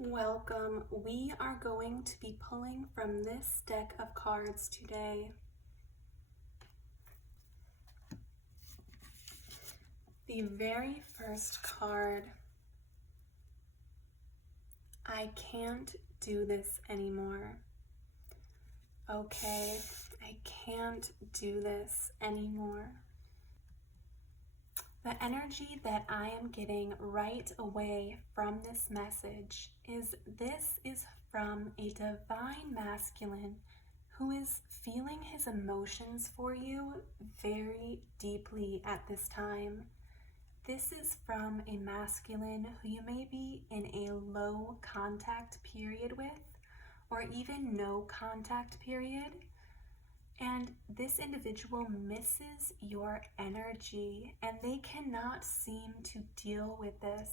Welcome. We are going to be pulling from this deck of cards today. The very first card, I can't do this anymore. Okay, I can't do this anymore. The energy that I am getting right away from this message is from a divine masculine who is feeling his emotions for you very deeply at this time. This is from a masculine who you may be in a low contact period with, or even no contact period. And this individual misses your energy and they cannot seem to deal with this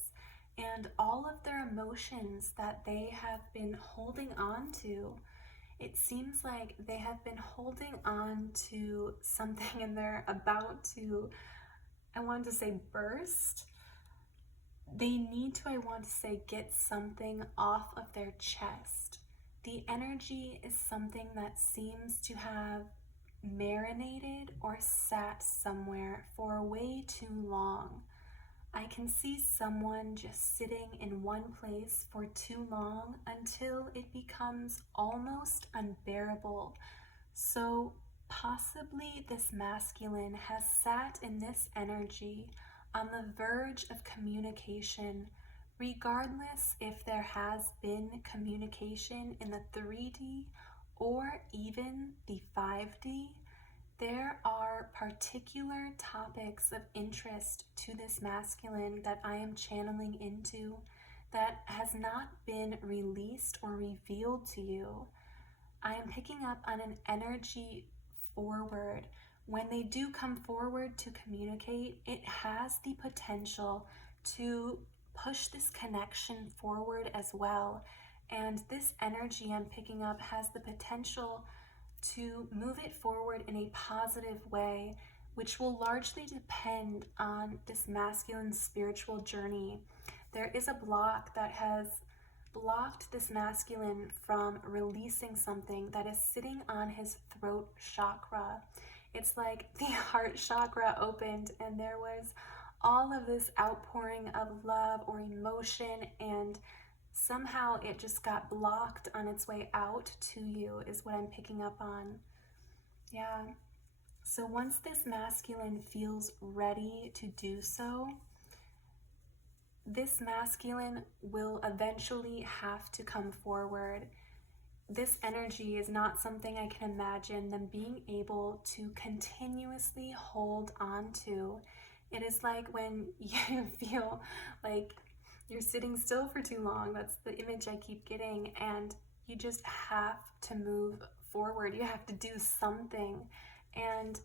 and all of their emotions that they have been holding on to. It seems like they have been holding on to something and they're about to, I want to say, burst. They need to, get something off of their chest. The energy is something that seems to have marinated or sat somewhere for way too long. I can see someone just sitting in one place for too long until it becomes almost unbearable. So possibly this masculine has sat in this energy on the verge of communication, regardless if there has been communication in the 3D or even the 5D. There are particular topics of interest to this masculine that I am channeling into that has not been released or revealed to you. I am picking up on an energy forward. When they do come forward to communicate, it has the potential to push this connection forward as well. And this energy I'm picking up has the potential to move it forward in a positive way, which will largely depend on this masculine spiritual journey. There is a block that has blocked this masculine from releasing something that is sitting on his throat chakra. It's like the heart chakra opened and there was all of this outpouring of love or emotion, and somehow it just got blocked on its way out to you is what I'm picking up on. Yeah. So once this masculine feels ready to do so, this masculine will eventually have to come forward. This energy is not something I can imagine them being able to continuously hold on to. It is like when you feel like you're sitting still for too long. That's the image I keep getting, and you just have to move forward. You have to do something, and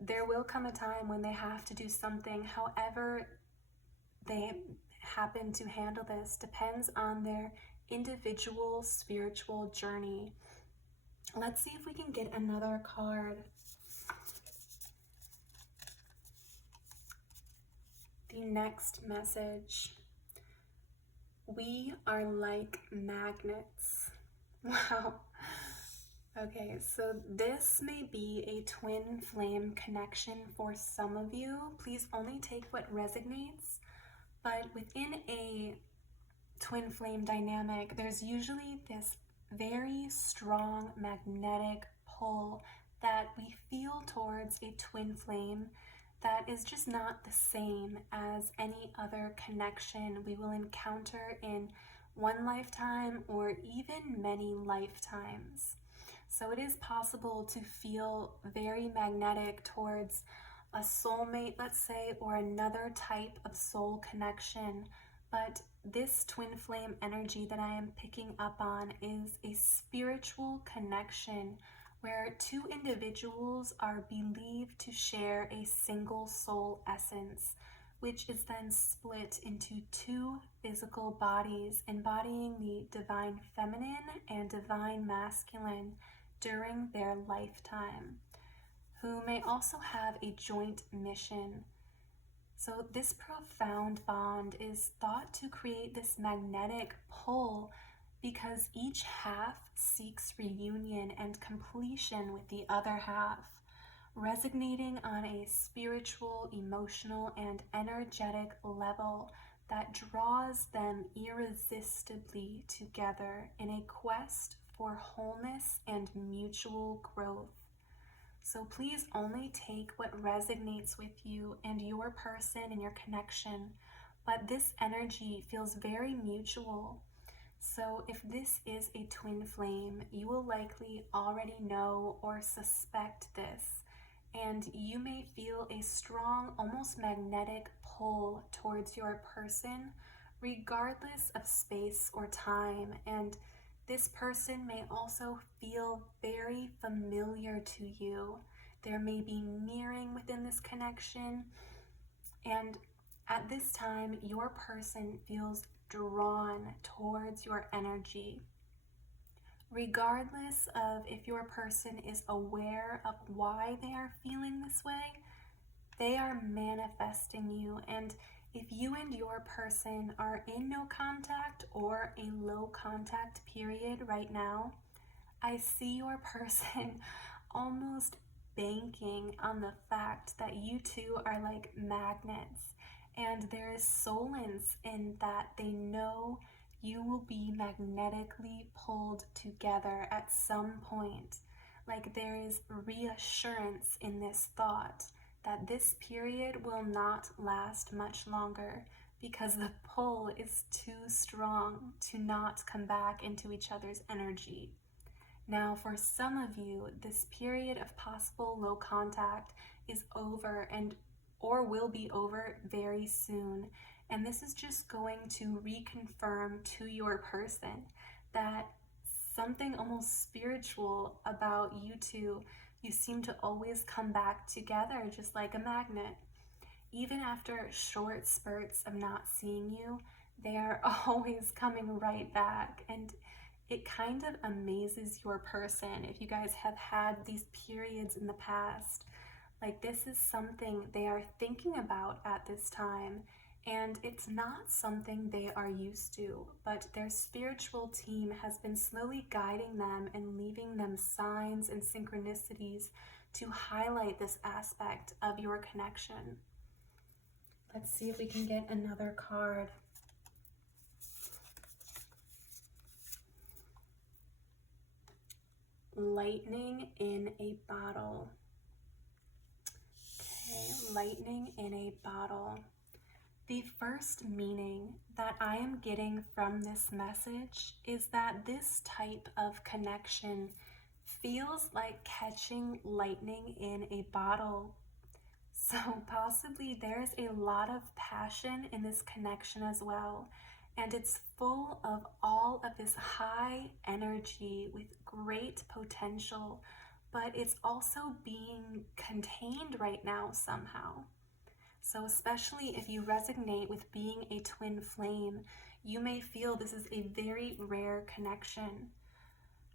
there will come a time when they have to do something. However they happen to handle this depends on their individual spiritual journey. Let's see if we can get another card. The next message. We are like magnets. Wow. Okay, so this may be a twin flame connection for some of you. Please only take what resonates. But within a twin flame dynamic, there's usually this very strong magnetic pull that we feel towards a twin flame that is just not the same as any other connection we will encounter in one lifetime or even many lifetimes. So it is possible to feel very magnetic towards a soulmate, let's say, or another type of soul connection. But this twin flame energy that I am picking up on is a spiritual connection where two individuals are believed to share a single soul essence, which is then split into two physical bodies, embodying the divine feminine and divine masculine during their lifetime, who may also have a joint mission. So this profound bond is thought to create this magnetic pull because each half seeks reunion and completion with the other half, resonating on a spiritual, emotional, and energetic level that draws them irresistibly together in a quest for wholeness and mutual growth. So please only take what resonates with you and your person and your connection, but this energy feels very mutual. So if this is a twin flame, you will likely already know or suspect this, and you may feel a strong, almost magnetic pull towards your person, regardless of space or time. And this person may also feel very familiar to you. There may be mirroring within this connection, and at this time, your person feels drawn towards your energy. Regardless of if your person is aware of why they are feeling this way, they are manifesting you. And if you and your person are in no contact or a low contact period right now, I see your person almost banking on the fact that you two are like magnets, and there is solace in that they know you will be magnetically pulled together at some point. Like there is reassurance in this thought that this period will not last much longer because the pull is too strong to not come back into each other's energy. Now, for some of you, this period of possible low contact is over or will be over very soon. And this is just going to reconfirm to your person that something almost spiritual about you two. You seem to always come back together just like a magnet. Even after short spurts of not seeing you, they are always coming right back. And it kind of amazes your person if you guys have had these periods in the past. Like this is something they are thinking about at this time, and it's not something they are used to, but their spiritual team has been slowly guiding them and leaving them signs and synchronicities to highlight this aspect of your connection. Let's see if we can get another card. Lightning in a bottle. Okay, lightning in a bottle. The first meaning that I am getting from this message is that this type of connection feels like catching lightning in a bottle. So possibly there's a lot of passion in this connection as well. And it's full of all of this high energy with great potential, but it's also being contained right now somehow. So especially if you resonate with being a twin flame, you may feel this is a very rare connection.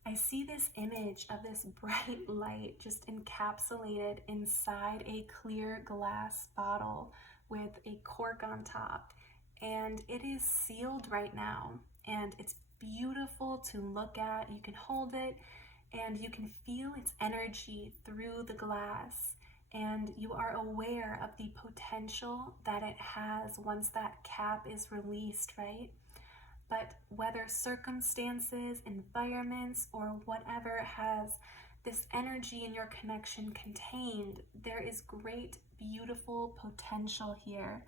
I see this image of this bright light just encapsulated inside a clear glass bottle with a cork on top, and it is sealed right now, and it's beautiful to look at. You can hold it and you can feel its energy through the glass, and you are aware of the potential that it has once that cap is released, right? But whether circumstances, environments, or whatever has this energy in your connection contained, there is great, beautiful potential here.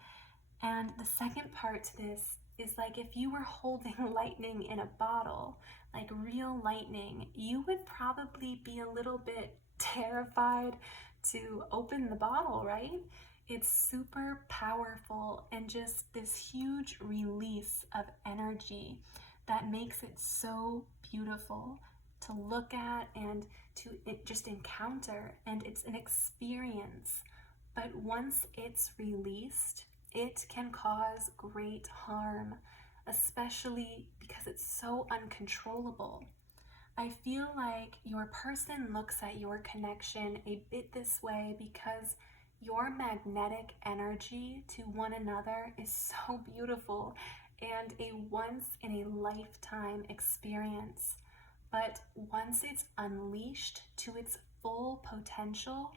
And the second part to this is like if you were holding lightning in a bottle, like real lightning, you would probably be a little bit terrified to open the bottle, right? It's super powerful and just this huge release of energy that makes it so beautiful to look at and to just encounter, and it's an experience. But once it's released, it can cause great harm, especially because it's so uncontrollable. I feel like your person looks at your connection a bit this way because your magnetic energy to one another is so beautiful. and a once in a lifetime experience. But once it's unleashed to its full potential,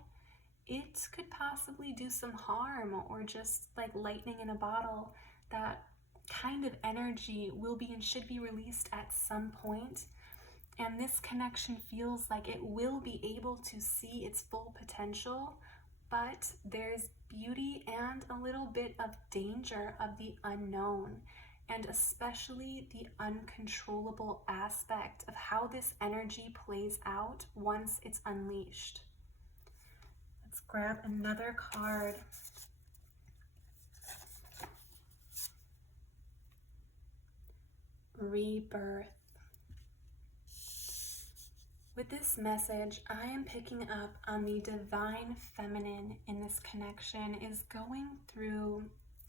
it could possibly do some harm, or just like lightning in a bottle. That kind of energy will be and should be released at some point, and this connection feels like it will be able to see its full potential, but there's beauty and a little bit of danger of the unknown, and especially the uncontrollable aspect of how this energy plays out once it's unleashed. Let's grab another card. Rebirth. With this message, I am picking up on the divine feminine in this connection is going through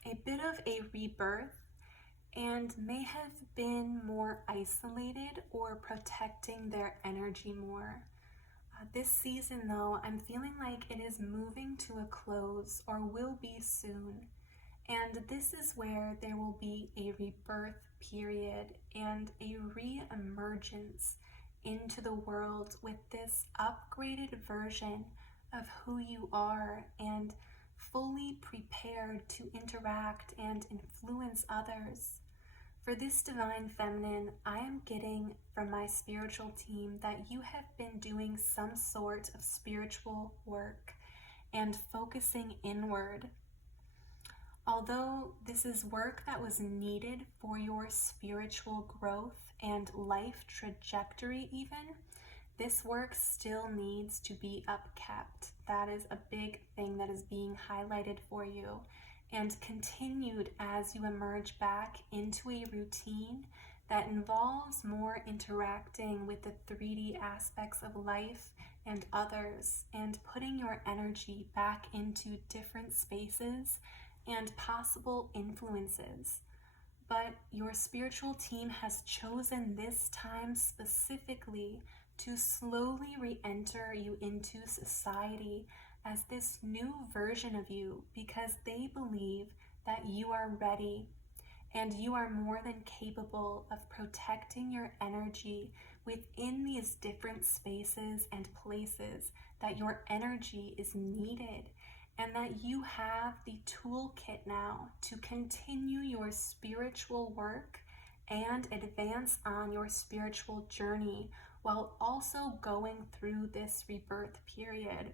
a bit of a rebirth and may have been more isolated or protecting their energy more. This season, though, I'm feeling like it is moving to a close or will be soon. And this is where there will be a rebirth period and a re-emergence into the world with this upgraded version of who you are, and fully prepared to interact and influence others. For this divine feminine, I am getting from my spiritual team that you have been doing some sort of spiritual work and focusing inward. Although this is work that was needed for your spiritual growth and life trajectory even, this work still needs to be upkept. That is a big thing that is being highlighted for you and continued as you emerge back into a routine that involves more interacting with the 3D aspects of life and others, and putting your energy back into different spaces and possible influences. But your spiritual team has chosen this time specifically to slowly re-enter you into society as this new version of you, because they believe that you are ready and you are more than capable of protecting your energy within these different spaces and places that your energy is needed, and that you have the toolkit now to continue your spiritual work and advance on your spiritual journey while also going through this rebirth period.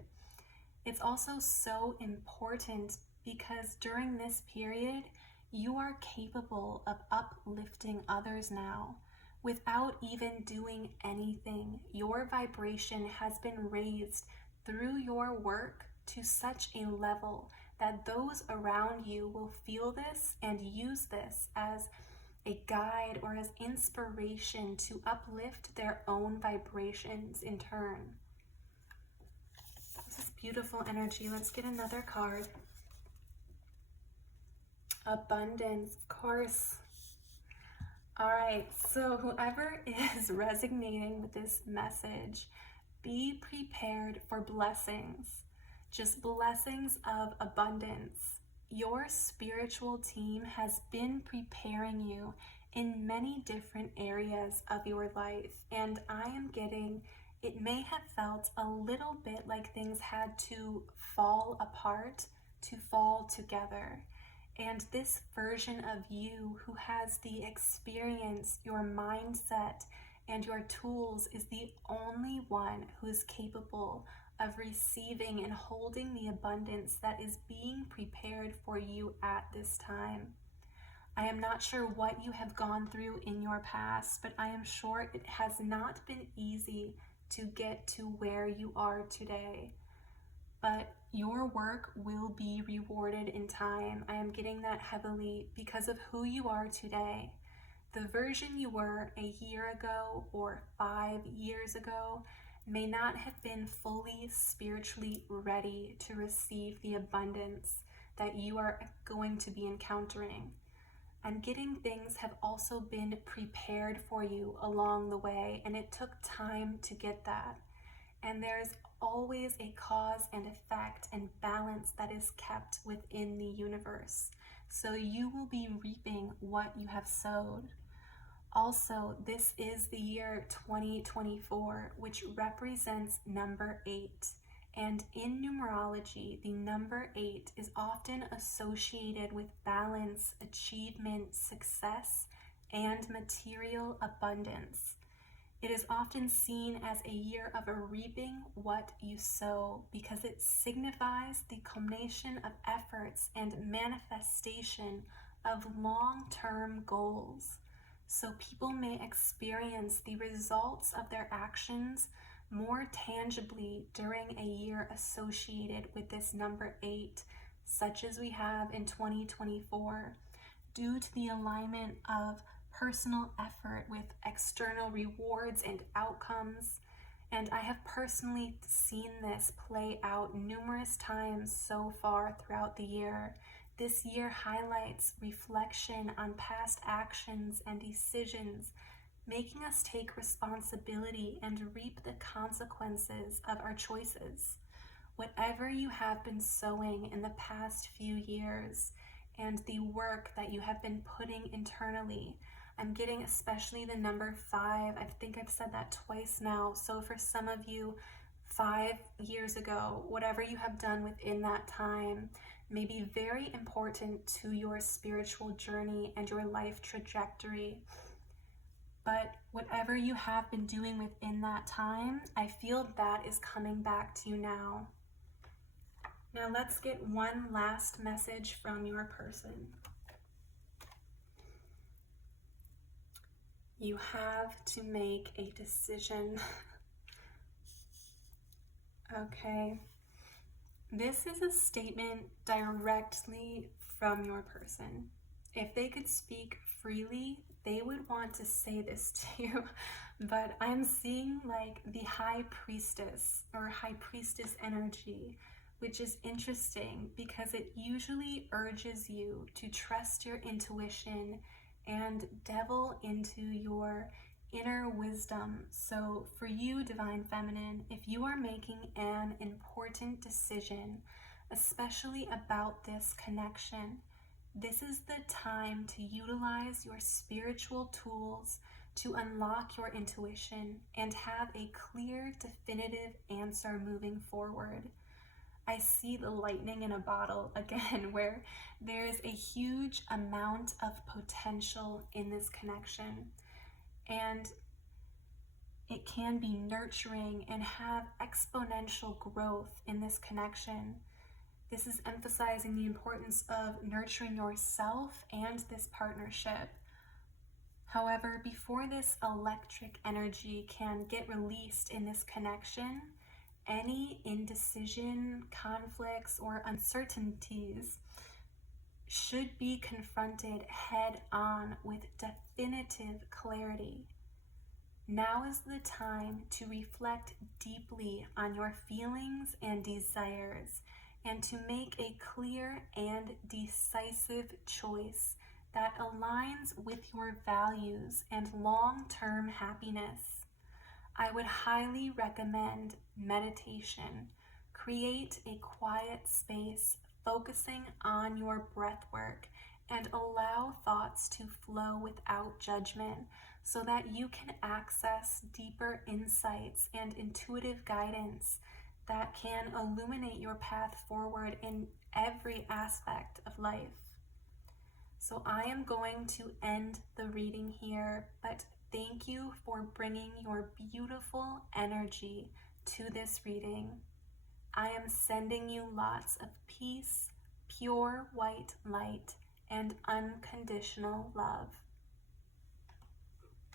It's also so important because during this period, you are capable of uplifting others now. Without even doing anything, your vibration has been raised through your work to such a level that those around you will feel this and use this as a guide or as inspiration to uplift their own vibrations in turn. This is beautiful energy. Let's get another card. Abundance, of course. All right, so whoever is resonating with this message, be prepared for blessings. Just blessings of abundance. Your spiritual team has been preparing you in many different areas of your life, and I am getting, it may have felt a little bit like things had to fall apart to fall together. And this version of you who has the experience, your mindset, and your tools is the only one who is capable of receiving and holding the abundance that is being prepared for you at this time. I am not sure what you have gone through in your past, but I am sure it has not been easy to get to where you are today. But your work will be rewarded in time. I am getting that heavily because of who you are today. The version you were a year ago or 5 years ago may not have been fully spiritually ready to receive the abundance that you are going to be encountering. And getting things have also been prepared for you along the way, and it took time to get that. And there's always a cause and effect and balance that is kept within the universe. So you will be reaping what you have sowed. Also, this is the year 2024, which represents number 8. And in numerology, the number 8 is often associated with balance, achievement, success, and material abundance. It is often seen as a year of reaping what you sow because it signifies the culmination of efforts and manifestation of long-term goals. So people may experience the results of their actions more tangibly during a year associated with this number 8, such as we have in 2024, due to the alignment of personal effort with external rewards and outcomes. And I have personally seen this play out numerous times so far throughout the year. This year highlights reflection on past actions and decisions, making us take responsibility and reap the consequences of our choices. Whatever you have been sowing in the past few years and the work that you have been putting internally, I'm getting especially the number 5. I think I've said that twice now. So for some of you, 5 years ago, whatever you have done within that time may be very important to your spiritual journey and your life trajectory. But whatever you have been doing within that time, I feel that is coming back to you now. Now let's get one last message from your person. You have to make a decision. Okay. This is a statement directly from your person. If they could speak freely, they would want to say this to you, but I'm seeing like the high priestess or high priestess energy, which is interesting because it usually urges you to trust your intuition and delve into your inner wisdom. So for you, Divine Feminine, if you are making an important decision, especially about this connection, this is the time to utilize your spiritual tools to unlock your intuition and have a clear, definitive answer moving forward. I see the lightning in a bottle again, where there's a huge amount of potential in this connection, and it can be nurturing and have exponential growth in this connection. This is emphasizing the importance of nurturing yourself and this partnership. However, before this electric energy can get released in this connection, any indecision, conflicts, or uncertainties should be confronted head on with definitive clarity. Now is the time to reflect deeply on your feelings and desires and to make a clear and decisive choice that aligns with your values and long-term happiness. I would highly recommend meditation. Create a quiet space focusing on your breath work and allow thoughts to flow without judgment so that you can access deeper insights and intuitive guidance that can illuminate your path forward in every aspect of life. So I am going to end the reading here, but thank you for bringing your beautiful energy to this reading. I am sending you lots of peace, pure white light, and unconditional love.